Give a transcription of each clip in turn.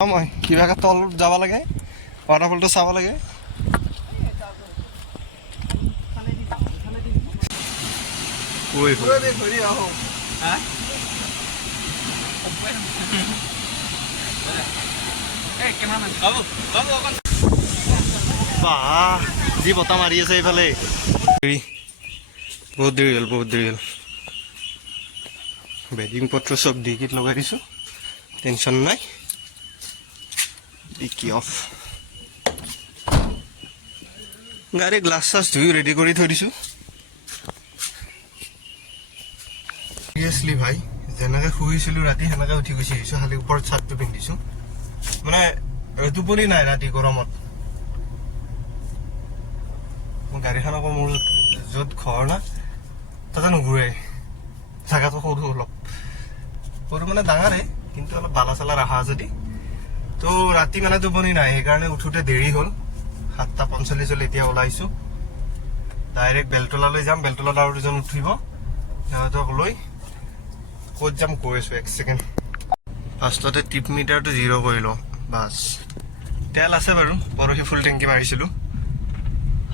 মই কিবাকে তল যাব লাগে ৱাটাৰফলটো চাব লাগে যি বতাহ মাৰি আছে এইফালে বহুত দেৰি হ'ল বেডিং পত্ৰ চব ডিকিত লগাই দিছোঁ টেনশ্যন নাই ডিকি অফ গাড়ী গ্লাছ চাছ ধুই ৰেডি কৰি থৈ দিছোঁ চিৰিয়াছলি ভাই যেনেকৈ শুইছিলোঁ ৰাতি সেনেকৈ উঠি গুচি আহিছোঁ খালি ওপৰত চাৰ্টটো পিন্ধিছোঁ মানে টোপনি নাই ৰাতি গৰমত গাড়ীখন আকৌ মোৰ য'ত ঘৰ না তাতে নুঘূৰে জাগাটো সৰু অলপ সৰু মানে ডাঙৰে কিন্তু অলপ বালা চালা ৰাখা যদি তো ৰাতি মানে টোপনি নাই সেইকাৰণে উঠোতে দেৰি হ'ল 7:45 হ'ল এতিয়া ওলাইছোঁ ডাইৰেক্ট বেলতলালৈ যাম বেলতলাত আৰু দুজন উঠিব সিহঁতক লৈ ক'ত যাম কৈ আছোঁ 1 ছেকেণ্ড ফাৰ্ষ্টতে টিপ মিটাৰটো 0 কৰি লওঁ বাছ তেল আছে বাৰু পৰহি ফুল টেংকি মাৰিছিলোঁ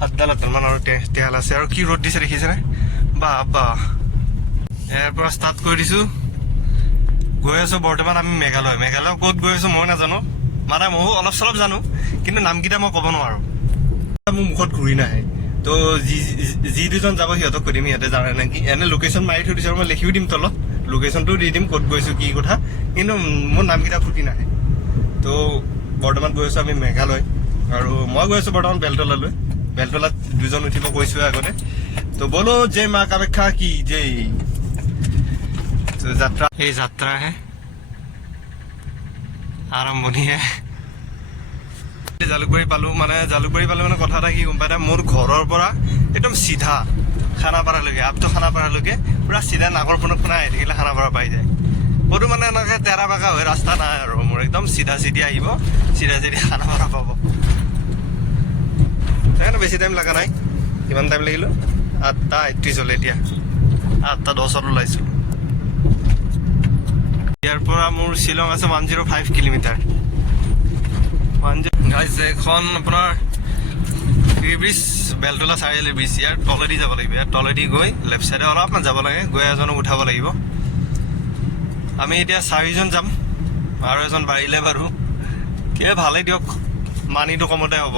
7 মান আৰু তেল আছে আৰু কি ৰ'দ দিছে দেখিছেনে বা ইয়াৰ পৰা ষ্টাৰ্ট কৰি দিছোঁ গৈ আছোঁ বৰ্তমান আমি মেঘালয় ক'ত গৈ আছোঁ মই নাজানো মানে ময়ো অলপ চলপ জানো কিন্তু নামকেইটা মই ক'ব নোৱাৰোঁ মোৰ মুখত ঘূৰি নাহে তো যি দুজন যাব সিহঁতক কৈ দিম সিহঁতে জানে নেকি এনে লোকেশ্যন মাৰি থৈ দিছোঁ আৰু মই লিখিও দিম তলত লোকেশ্যনটো দি দিম ক'ত গৈছোঁ কি কথা কিন্তু মোৰ নামকেইটা ফুটি নাহে তো বৰ্তমান গৈ আছোঁ আমি মেঘালয় আৰু মই গৈ আছোঁ বৰ্তমান বেলতলাত দুজন উঠিব কৈছোঁৱে আগতে তো বলো জয় মা কামাখ্যা কি জয় যাত্ৰা এই যাত্ৰাহে আৰম্ভণিহে জালুকবাৰী পালোঁ মানে কথা এটা কি গম পাই মোৰ ঘৰৰ পৰা একদম চিধা খানাপাৰালৈকে আপটো খানাপাৰালৈকে পূৰা চিধা নাগৰপুৰত শুনা আহি থাকিলে খানাপাৰা পাই যায় মোৰতো মানে এনেকৈ তেৰা বাকা হৈ ৰাস্তা নাই আৰু মোৰ একদম চিধা আহিব চিধা খানাপাৰা পাব সেইকাৰণে বেছি টাইম লগা নাই কিমান টাইম লাগিলোঁ 8:31 হ'ল এতিয়া 8:10 ওলাইছোঁ ইয়াৰ পৰা মোৰ শ্বিলং আছে 105 কিলোমিটাৰ এখন আপোনাৰ ব্ৰিজ বেলতলা চাৰিআলি ব্ৰিজ ইয়াৰ তলেদি যাব লাগিব ইয়াৰ তলেদি গৈ লেফ্ট চাইডে অলপমান যাব লাগে গৈ এজনক উঠাব লাগিব আমি এতিয়া 4জন যাম আৰু এজন বাঢ়িলে বাৰু কিবা ভালেই দিয়ক মানিটো কমতে হ'ব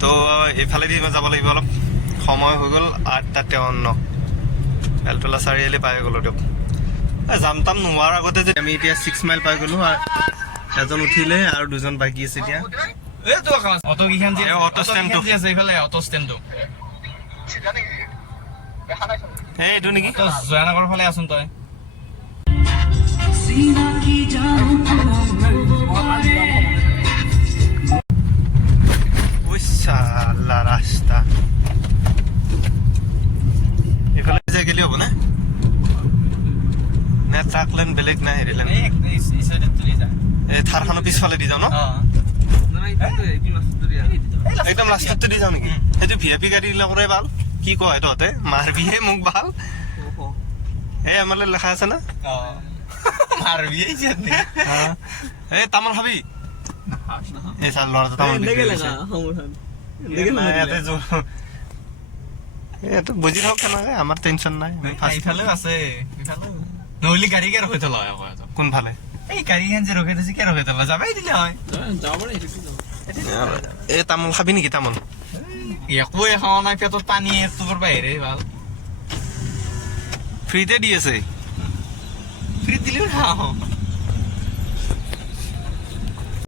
তো এইফালেদি যাব লাগিব অলপ সময় হৈ গ'ল 8:53 বেলতলা চাৰিআলি পাই গ'লোঁ দিয়ক যাম তাম নোহোৱাৰ আগতে যে আমি এতিয়া 6 মাইল পাই গ'লোঁ এজন উঠিলে আৰু দুজন বাকী আছে এতিয়া এইটো নেকি জয়ানগৰৰ ফালে আছোন তই ৰাস্তা এইফালে যাই গেলি হ'ব না নে ট্ৰাক লাইন বেলেগ নাই হেৰি লাইন এই থাৰখনৰ পিছফালে দি যাওঁ ন একদম লাষ্টত দি যাওঁ নেকি সেইটো VIP গাড়ীবিলাকৰে ভাল কি কয় তহঁতে মাৰবিহে মোক ভাল এই আমাৰ লেখা আছে না এই তামোল খাবি এই চাল ল'ৰাটো তামোল এইটো বুজি থাকক কেনেকৈ আমাৰ টেনশ্যন নাই ইফালেও আছে নহ'লে গাড়ীকে ৰখাই থলা কোনফালে এই গাড়ীখন যে ৰখাই থৈছে কিয় ৰখাই থলা যাবাই দিলে হয় এই তামোল খাবি নেকি তামোল একোৱে খাৱা নাই পেটত পানী একটোৰ বাহিৰে ভাল ফ্ৰীতে দি আছে ফ্ৰীত দিলেও খাওঁ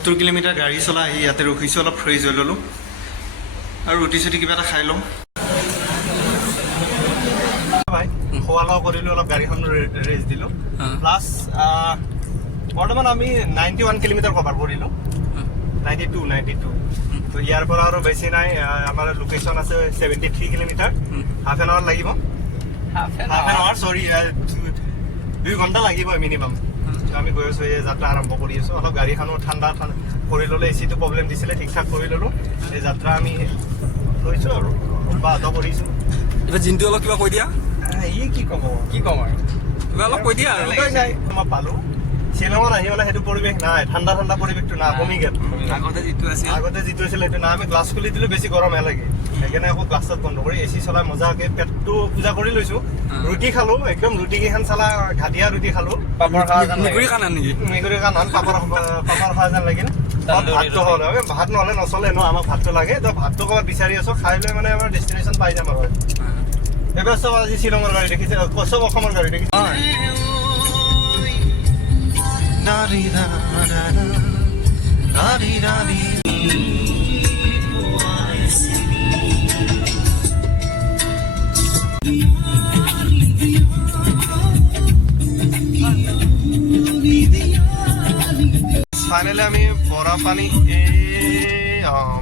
70 কিলোমিটাৰ গাড়ী চলাই আহি ইয়াতে ৰখিছোঁ অলপ ফ্ৰেছ হৈ ল'লোঁ আৰু ৰুটি চুটি কিবা এটা খাই লওঁ খোৱা লোৱা কৰিলোঁ অলপ গাড়ীখন ৰেষ্ট দিলোঁ প্লাছ বৰ্তমান আমি 91 কিলোমিটাৰ কভাৰ কৰিলোঁ 92 তো ইয়াৰ পৰা আৰু বেছি নাই আমাৰ লোকেশ্যন আছে 73 কিলোমিটাৰ হাফ এন আৱাৰ লাগিব হাফ এন আৱাৰ চৰি 2 ঘণ্টা লাগিব মিনিমাম আমি গৈ আছোঁ এই যাত্ৰা আৰম্ভ কৰি আছোঁ অলপ গাড়ীখনো ঠাণ্ডা কৰি ল'লে এচিটো প্ৰব্লেম দিছিলে ঠিক ঠাক কৰি ল'লোঁ এই যাত্ৰা আমি লৈছোঁ আৰু অব্যাহত কৰিছোঁ এতিয়া জিন্তু অলপ কিবা কৈ দিয়া কি ক'ম আৰু কিবা অলপ কৈ দিয়া আৰু মই পালোঁ শ্বিলঙত আহি মানে সেইটো পৰিৱেশ নাই, ঠাণ্ডা ঠাণ্ডা পৰিৱেশটো না, কমি গ'ল। আগতে যিটো আছিল আগতে যিটো আছিল সেইটো না, আমি গ্লাছ খুলি দিলো বেছি গৰমহে লাগে, সেইকাৰণে আকৌ গ্লাছত বন্ধ কৰি এচি চলাই মজাকে পেটটো পূজা কৰি লৈছো। ৰুটি খালো, একদম ৰুটি কেইখন চালা ঘাটিয়া ৰুটি খালো, পাপৰ খোৱা যেন মেকুৰী খানা নেকি? মেকুৰী কাণ পাপৰ খোৱা যেন লাগিল। ভাতটো হ'ল, ভাত নহ'লে নচলে ন, আমাক ভাতটো লাগে। তো ভাতটো ক'ৰবাত বিচাৰি আছো, খাই লৈ মানে আমাৰ ডেষ্টিনেশ্যন পাই যাম আৰু। এইবাৰ চব আজি শ্বিলঙৰ গাড়ী দেখিছে, চব অসমৰ গাড়ী দেখিছে। ফাইনেলি আমি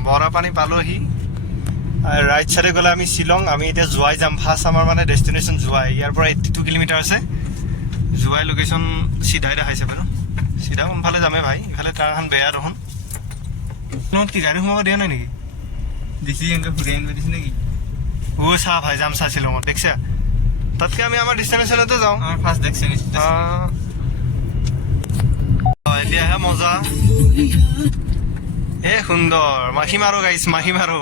বৰাপানী পালোহি। ৰাইট চাইডে গ'লে আমি শ্বিলং, আমি এতিয়া জোৱাই যাম। ফাৰ্ষ্ট আমাৰ মানে ডেষ্টিনেশ্যন জোৱাই, ইয়াৰ পৰা 82 কিলোমিটাৰ আছে। জোৱাই লোকেশ্যন চিধাই দেখাইছে বাৰু, চিধা কোনফালে যামে ভাই, ইফালে তাৰ এখন বেয়া দেখোন। কি গাড়ী সোমাব দিয়া নাই নেকি? দিছি এনেকৈ ঘূৰি আনিব দিছে নেকি? চা ভাই যাম চা শ্বিলঙত, দেখিছা? তাতকে আমি আমাৰ ডেষ্টিনেশ্যনতে যাওঁ। আমাৰ ফাৰ্ষ্ট ডেষ্টিনেশ্যন এতিয়াহে মজা। সুন্দৰ, মাখি মাৰো গাইছ, মাখি মাৰো।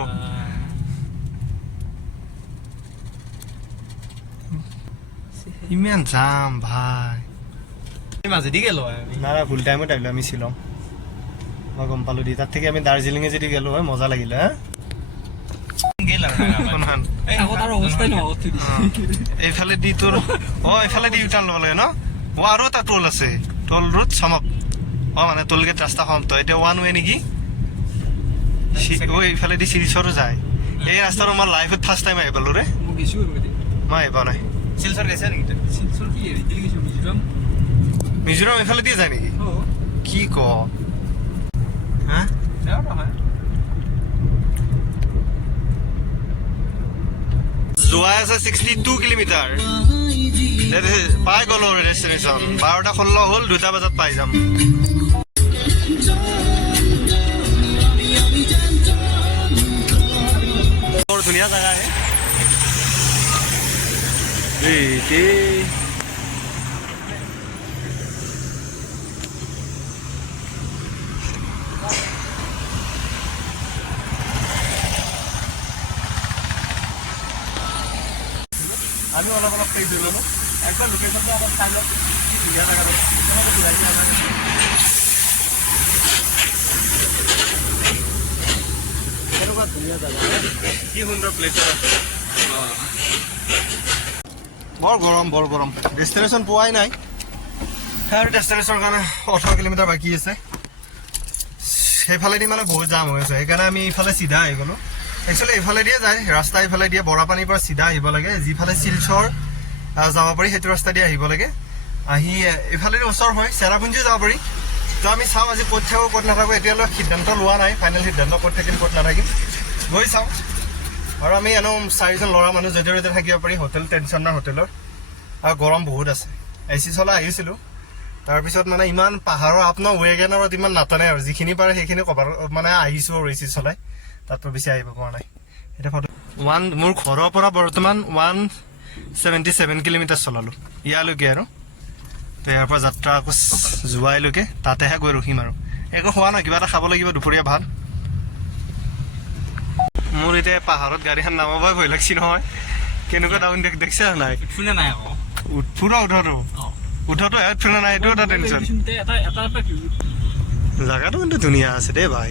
ইমান যাম ভাই, মাজেদি গেলো না ভুল টাইমত আহিলো আমি শ্বিলং। মই গম পালো দি, তাত থেকে আমি দাৰ্জিলিঙে যদি গেলো হয় মজা লাগিলে। এইফালে দি তোৰ এইফালে দি ইউটাৰ্ণ ল'ব লাগে ন? আৰু এটা টোল আছে, টোল ৰোড সমাপ, মানে টোল গেট ৰাস্তা সমাপ্ত। এতিয়া ওৱান ৱে নেকি? এইফালে দি শিলচৰো যায়। এই ৰাস্তাটো মই লাইফত ফাৰ্ষ্ট টাইম আহি পালো ৰে, মই আহি পোৱা নাই। শিলচৰ গৈছে নেকি? মিজোৰাম এইফালে দিয়ে যায় নেকি? কি ক? জোৱাই আছে 62 কিলোমিটাৰ। পাই গ'লো ডেষ্টিনেশ্যন। 12:16 হ'ল, 2টা বজাত পাই যাম। বৰ ধুনীয়া জেগা হে। আমি অলপ অলপ প্লেচ হৈ ল'লো, একবাৰ লোকেশ্যনটো অলপ চাই লওঁ। ধুনীয়া জেগাটো কেনেকুৱা ধুনীয়া জেগা, কি সুন্দৰ প্লেচ। বৰ গৰম। ডেষ্টিনেশ্যন পোৱাই নাই আৰু ডেষ্টিনেশ্যনৰ কাৰণে 18 কিলোমিটাৰ বাকী আছে। সেইফালেদি মানে বহুত জাম হৈ আছে, সেইকাৰণে আমি ইফালে চিধা আহি গ'লো। একচুৱেলি এইফালে দিয়ে যায় ৰাস্তা, এইফালে দিয়ে বৰাপানীৰ পৰা চিধা আহিব লাগে। যিফালে শিলচৰ যাব পাৰি সেইটো ৰাস্তা দিয়ে আহিব লাগে। আহি এইফালে ওচৰ হয়, চেৰাপুঞ্জীও যাব পাৰি। তো আমি চাওঁ আজি ক'ত থাকোঁ ক'ত নাথাকোঁ, এতিয়ালৈ সিদ্ধান্ত লোৱা নাই। ফাইনেল সিদ্ধান্ত ক'ত থাকিম ক'ত নাথাকিম গৈ চাওঁ। আৰু আমি এনেও 4জন ল'ৰা মানুহ য'তে য'তে থাকিব পাৰি, হোটেল টেনশ্যন নাই হোটেলৰ। আৰু গৰম বহুত আছে, AC চলাই আহিছিলোঁ। তাৰপিছত মানে ইমান পাহাৰৰ আপোনাৰ ৱেগেনাৰত ইমান নাটানে আৰু, যিখিনি পাৰে সেইখিনি কভাৰ মানে আহিছোঁ আৰু AC চলাই, তাতকৈ বেছি আহিব পৰা নাই। এতিয়া ফটো মোৰ ঘৰৰ পৰা বৰ্তমান 177 কিলোমিটাৰ চলালোঁ ইয়ালৈকে আৰু। তো ইয়াৰ পৰা যাত্ৰা আকৌ জোৱাইলৈকে, তাতেহে গৈ ৰখিম আৰু। একো খোৱা নাই, কিবা এটা খাব লাগিব দুপৰীয়া ভাত। মোৰ এতিয়া পাহাৰত গাড়ীখন নামাবই ভয় লাগছি নহয়, কেনেকুৱা ডাউন দেখিছে নাই? উঠোনে নাই আকৌ, উঠাটো উঠোনে নাই, এইটো এটা টেনশ্যন। জেগাটো কিন্তু ধুনীয়া আছে দেই ভাই।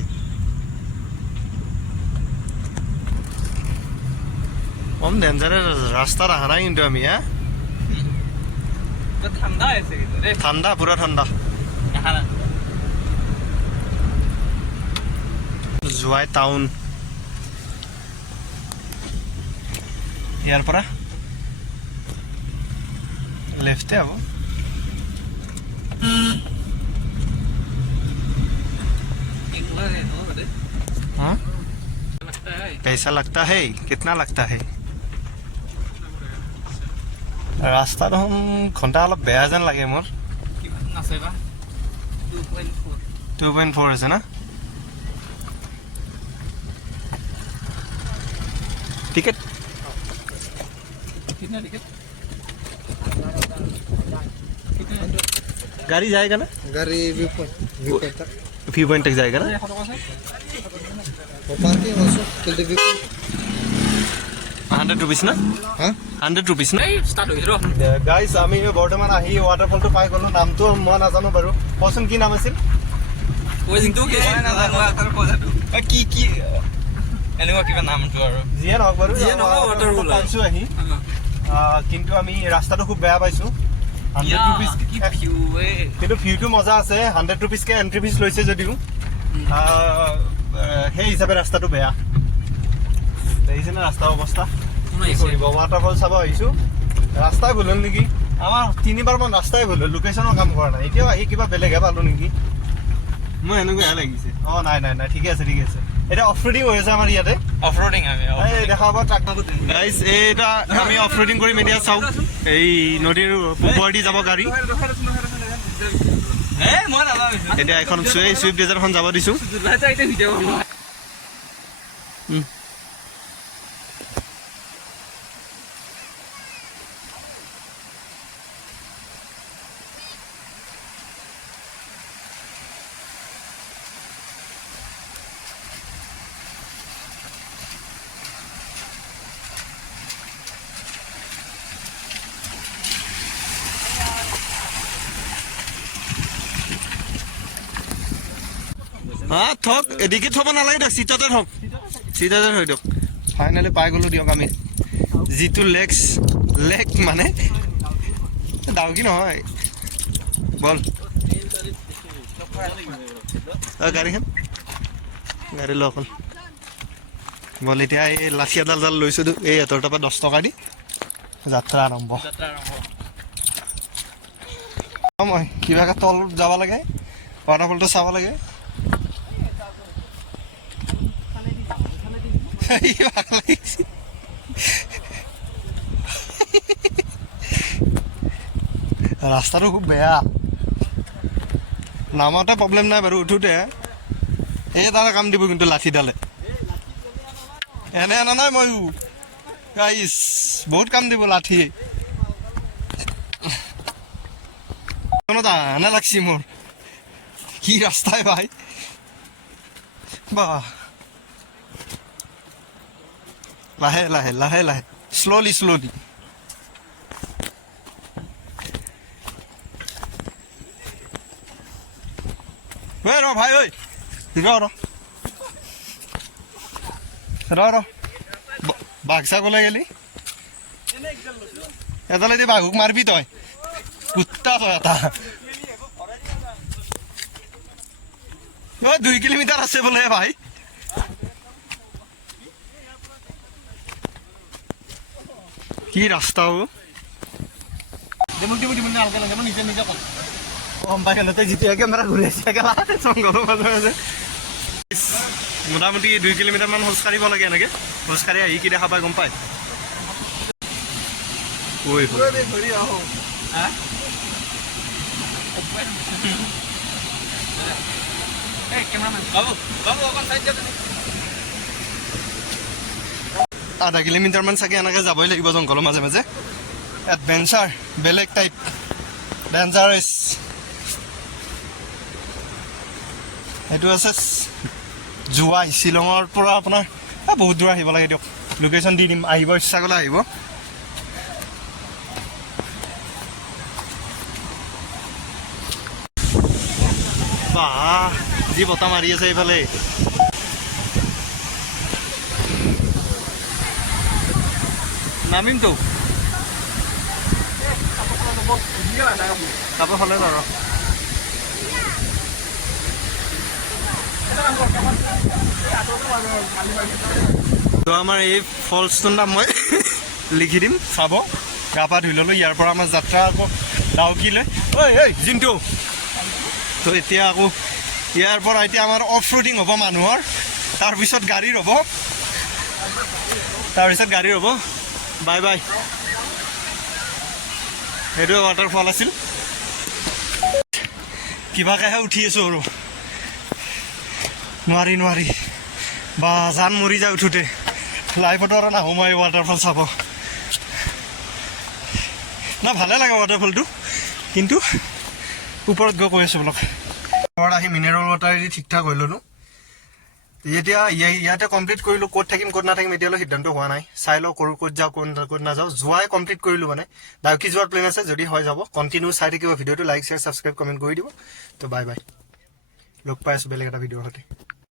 কম ডেঞ্জাৰাছ ৰাস্তাত অহা নাই কিন্তু আমি। ঠাণ্ডা, পুৰা ঠাণ্ডা। জোৱাই টাউন, ইয়াৰ পৰা লেফ্টে হ'ব। पैसा लगता है, कितना लगता है? ৰাস্তা দেখোন ঘণ্টা অলপ বেয়া যেন লাগে মোৰ। 2.4 আছে না? টিকেট गाड़ी जाएगा ना गाड़ी व्यू पॉइंट तक व्यू पॉइंट तक जाएगा ना वो parking also till the view 100 rupees ना हाँ 100 रुपीस ना ষ্টাৰ্ট হৈছে ৰ গাইজ আমি বৰ্তমান আহি ৱাটাৰফলটো পাই গ'লো নামটো মই নাজানো বাৰু কচোন কি নাম আছিল কৈ কিন্তু কি নাজানো তাৰ পজাটো কি কি এনেকুৱা কিবা নামটো আৰু যিয়ে নহওক বাৰু যিয়ে নহওক waterfall পাইছোঁ আহি কিন্তু আমি ৰাস্তাটো খুব বেয়া পাইছোঁ 100 रुपीस কি ভিউ কিন্তু ভিউটো মজা আছে 100 रुपीसকে এন্ট্ৰি ফিজ লৈছে যদিও সেই হিচাপে ৰাস্তাটো বেয়া দেখিছে না ৰাস্তাৰ অৱস্থা কি কৰিব ৱাটাৰফল চাব আহিছোঁ ৰাস্তাই ভুল হ'ল নেকি আমাৰ 3বাৰমান ৰাস্তাই ভুল হ'ল লোকেশ্যনৰ কাম কৰা নাই এতিয়াও আহি কিবা বেলেগহে পালোঁ নেকি মই এনেকুৱা লাগিছে নাই নাই নাই ঠিকে আছে এতিয়া অফ ৰোডিং হৈ আছে আমাৰ ইয়াতে অফ ৰোডিং আমি দেখা পাব গাইজ এটা আমি অফ ৰোডিং কৰিম এতিয়া চাওক এই নদীৰ ওপৰেদি যাব গাড়ী মই নাজানো এতিয়া এখন চুইফ্ট ডিজায়াৰখন যাব দিছোঁ থক এদিকে থব নালাগে দিয়ক চিটতে থক চিটতে থৈ দিয়ক ফাইনেলি পাই গ'লোঁ দিয়ক আমি যিটো লেক মানে ডাউকি নহয় বল গাড়ীখন গাড়ী লওক বল এতিয়া এই লাঠি এডাল লৈছোঁ এই এটাৰ পৰা 10 টকা দি যাত্ৰা আৰম্ভ মই কিবাকে তল যাব লাগে ৱাটাৰফলটো চাব লাগে ৰাস্তাটো খুব বেয়া নামতে প্ৰব্লেম নাই বাৰু উঠোঁতে এই তাৰে কাম দিব কিন্তু লাঠিডালে এনে নাই মই গাইছ বহুত কাম দিব লাঠি এনে লাগছি মোৰ কি ৰাস্তাই ভাই বাহ লাহে শ্ল'লি ৰ ভাই ঐ ৰ বাঘ চাবলৈ গেলি এডালেদি বাঘক মাৰবি তই কুত্তা তই এটা 2 কিলোমিটাৰ আছে বোলে ভাই কি ৰাস্তা মোটামুটি 2 কিলোমিটাৰ মান খোজ কাঢ়িব লাগে এনেকে খোজ কাঢ়ি আহি কি দেখা পাই গম পাই আধা কিলোমিটাৰ মান চাগে এনেকে যাবই লাগিব জংঘলৰ মাজে মাজে এডভেঞ্চাৰ বেলেগ টাইপ ডেঞ্জাৰাছ এইটো আছে জোৱাই শ্বিলঙৰ পৰা আপোনাৰ বহুত দূৰ আহিব লাগে দিয়ক লোকেশ্যন দি দিম আহিব ইচ্ছা গ'লে আহিব বাহ যি বতাহ মাৰি আছে এইফালে নামিমতো কাপোৰ হ'লে বাৰু তো আমাৰ এই ফলছটোৰ নাম মই লিখি দিম চাব গা পা ধুই ল'লোঁ ইয়াৰ পৰা আমাৰ যাত্ৰা আকৌ ডাউকিলৈ ঐ জিন্তু তো এতিয়া আকৌ ইয়াৰ পৰা এতিয়া আমাৰ অফ ৰোডিং হ'ব মানুহৰ তাৰপিছত গাড়ীৰ হ'ব বাই বাই সেইটো ৱাটাৰফল আছিল কিবাকেহে উঠি আছোঁ আৰু নোৱাৰি বা জান মৰি যায় উঠোঁতে লাইফতো আৰু নাহোঁ মই ৱাটাৰফল চাব না ভালে লাগে ৱাটাৰফলটো কিন্তু ওপৰত গৈ কৈ আছোঁ বোলক ওপৰত আহি মিনাৰেল ৱাটাৰ দি ঠিক ঠাক হৈ ল'লোঁ এতিয়া ইয়াতে কমপ্লিট কৰিলোঁ ক'ত থাকিম ক'ত নাথাকিম এতিয়ালৈ সিদ্ধান্ত হোৱা নাই চাই লওঁ কৰোঁ ক'ত যাওঁ ক'ত নাযাওঁ যোৱাই কমপ্লিট কৰিলোঁ মানে ডাউকি যোৱাৰ প্লেন আছে যদি হৈ যাব কণ্টিনিউ চাই থাকিব ভিডিঅ'টো লাইক শ্বেয়াৰ ছাবস্ক্ৰাইব কমেণ্ট কৰি দিব তো বাই বাই লগ পাই আছোঁ বেলেগ এটা ভিডিঅ'ৰ সৈতে